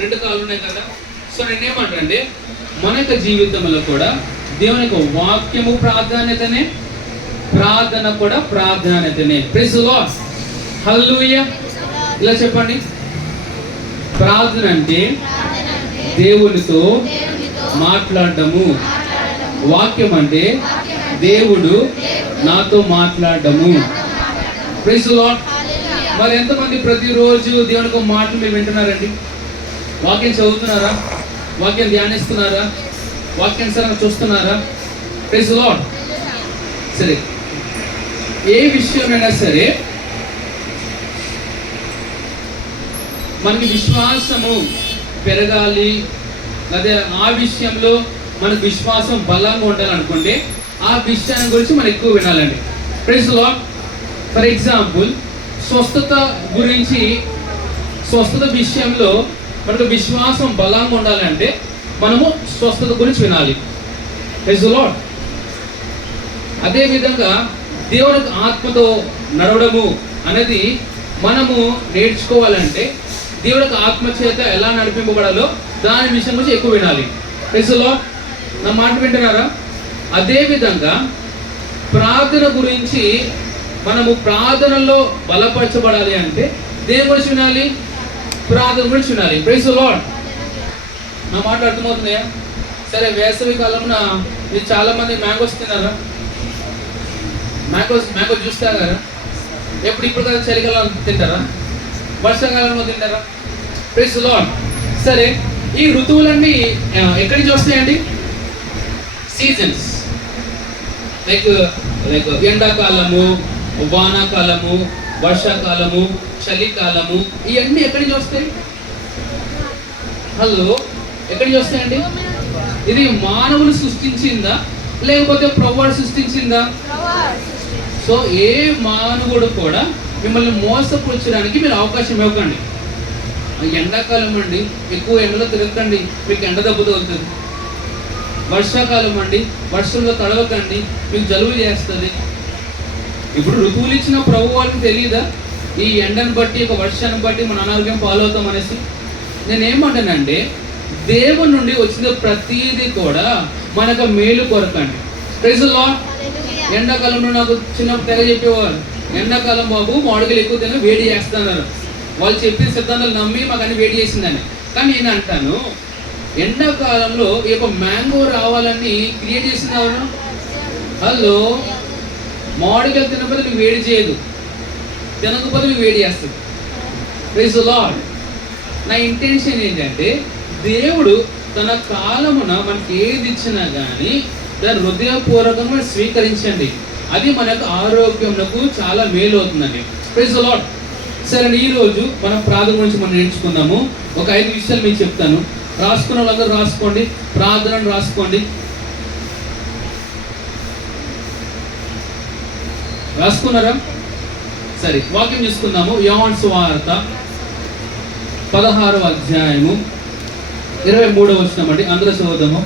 రెండు కాళ్ళు ఉన్నాయి కదా. సో నేనేమంటానంటే మన యొక్క జీవితంలో కూడా దేవుని యొక్క వాక్యము ప్రాధాన్యతనే, ప్రార్థన కూడా ప్రాధాన్యతనే. ప్రైజ్ ది లార్డ్, హల్లెలూయా. ఇలా చెప్పండి, ప్రార్థన అంటే దేవునితో మాట్లాడటము, వాక్యం అంటే దేవుడు నాతో మాట్లాడటము. Praise the lord. మరి ఎంతమంది ప్రతిరోజు దేవుని యొక్క మాటలు మీరు వింటున్నారండి? వాక్యం చదువుతున్నారా? వాక్యం ధ్యానిస్తున్నారా? వాక్యానుసారంగా చూస్తున్నారా? Praise the Lord. సరే, ఏ విషయమైనా సరే మనకి విశ్వాసము పెరగాలి, అదే ఆ విషయంలో మనకు విశ్వాసం బలంగా ఉండాలనుకోండి, ఆ విషయాన్ని గురించి మనం ఎక్కువ వినాలండి. Praise the lord. For example, స్వస్థత గురించి, స్వస్థత విషయంలో మనకు విశ్వాసం బలంగా ఉండాలంటే మనము స్వస్థత గురించి వినాలి. Praise the Lord. అదేవిధంగా దేవునికి ఆత్మతో నడవడము అనేది మనము నేర్చుకోవాలంటే దేవుడికి ఆత్మ చేత ఎలా నడిపింపబడాలో దాని విషయం గురించి ఎక్కువ వినాలి. Praise the Lord. నా మాట వింటున్నారా? అదేవిధంగా ప్రార్థన గురించి మనము ప్రార్థనలో బలపరచబడాలి అంటే దేని గురించి వినాలి? ప్రార్థన గురించి వినాలి. Praise the Lord. నా మాట అర్థమవుతున్నాయా? సరే, వేసవి కాలంలో మీరు చాలా మంది మ్యాంగోస్ తిన్నారా? మ్యాంగో జ్యూస్ తాగారా? ఇప్పుడు కదా చలికాలం తింటారా? వర్షాకాలంలో తింటారా? Praise the Lord. సరే, ఈ ఋతువులన్నీ ఎక్కడి నుంచి వస్తాయండి? సీజన్స్. లైక్ ఎండాకాలము, వానాకాలము, వర్షాకాలము, చలికాలము, ఇవన్నీ ఎక్కడి నుంచి వస్తాయి? హలో, ఎక్కడి నుంచి వస్తాయండి? ఇది మానవులు సృష్టించిందా లేకపోతే ప్రభువు సృష్టించిందా? సో ఏ మానవుడు కూడా మిమ్మల్ని మోసపుచ్చడానికి మీరు అవకాశం ఇవ్వకండి. ఎండాకాలం అండి, ఎక్కువ ఎండలో తిరగకండి, మీకు ఎండ దెబ్బ తగులుతుంది. వర్షాకాలం అండి, వర్షంలో తడవకండి, మీకు జలుబు చేస్తుంది. ఇప్పుడు ఋతువులు ఇచ్చిన ప్రభు వాళ్ళకి తెలియదా ఈ ఎండను బట్టి, ఒక వర్షాన్ని బట్టి మన అనారోగ్యం పాలవుతాం అనేసి? నేనేమంటానంటే దేవుని నుండి వచ్చిన ప్రతిదీ కూడా మనకు మేలు కొరకండి. Praise the lord. ఎండాకాలంలో నాకు చిన్నప్పుడు తెగ చెప్పేవారు, ఎండాకాలం బాబు మామిడికాయలు ఎక్కువ తిన వేడి చేస్తున్నారు. వాళ్ళు చెప్పిన సిద్ధాంతాలు నమ్మి మాకు అన్ని వేడి చేసిందని. కానీ నేను అంటాను, ఎండాకాలంలో ఈ యొక్క మ్యాంగో రావాలని క్రియేట్ చేసింది ఎవరు? హలో, మామిడికాయలు తినకపోతే మీకు వేడి చేయదు, తినకపోతే మీకు వేడి చేస్తుంది. Praise the Lord. నా ఇంటెన్షన్ ఏంటంటే దేవుడు తన కాలమున మనకి ఏది ఇచ్చినా కానీ దాన్ని హృదయపూర్వకంగా స్వీకరించండి. అది మన యొక్క ఆరోగ్యములకు చాలా మేలు అవుతుందండి. Praise the Lord. సరే, ఈరోజు మనం ప్రార్థన గురించి మనం నేర్చుకుందాము. ఒక 5 విషయాలు మీకు చెప్తాను. రాసుకున్న వాళ్ళందరూ రాసుకోండి, ప్రార్థనను రాసుకోండి. రాసుకున్నారా? సరే, వాక్యం చూసుకుందాము. యోహాను సువార్త 16వ అధ్యాయము 23వ వచనం అండి. అందరూ చదువుదాము.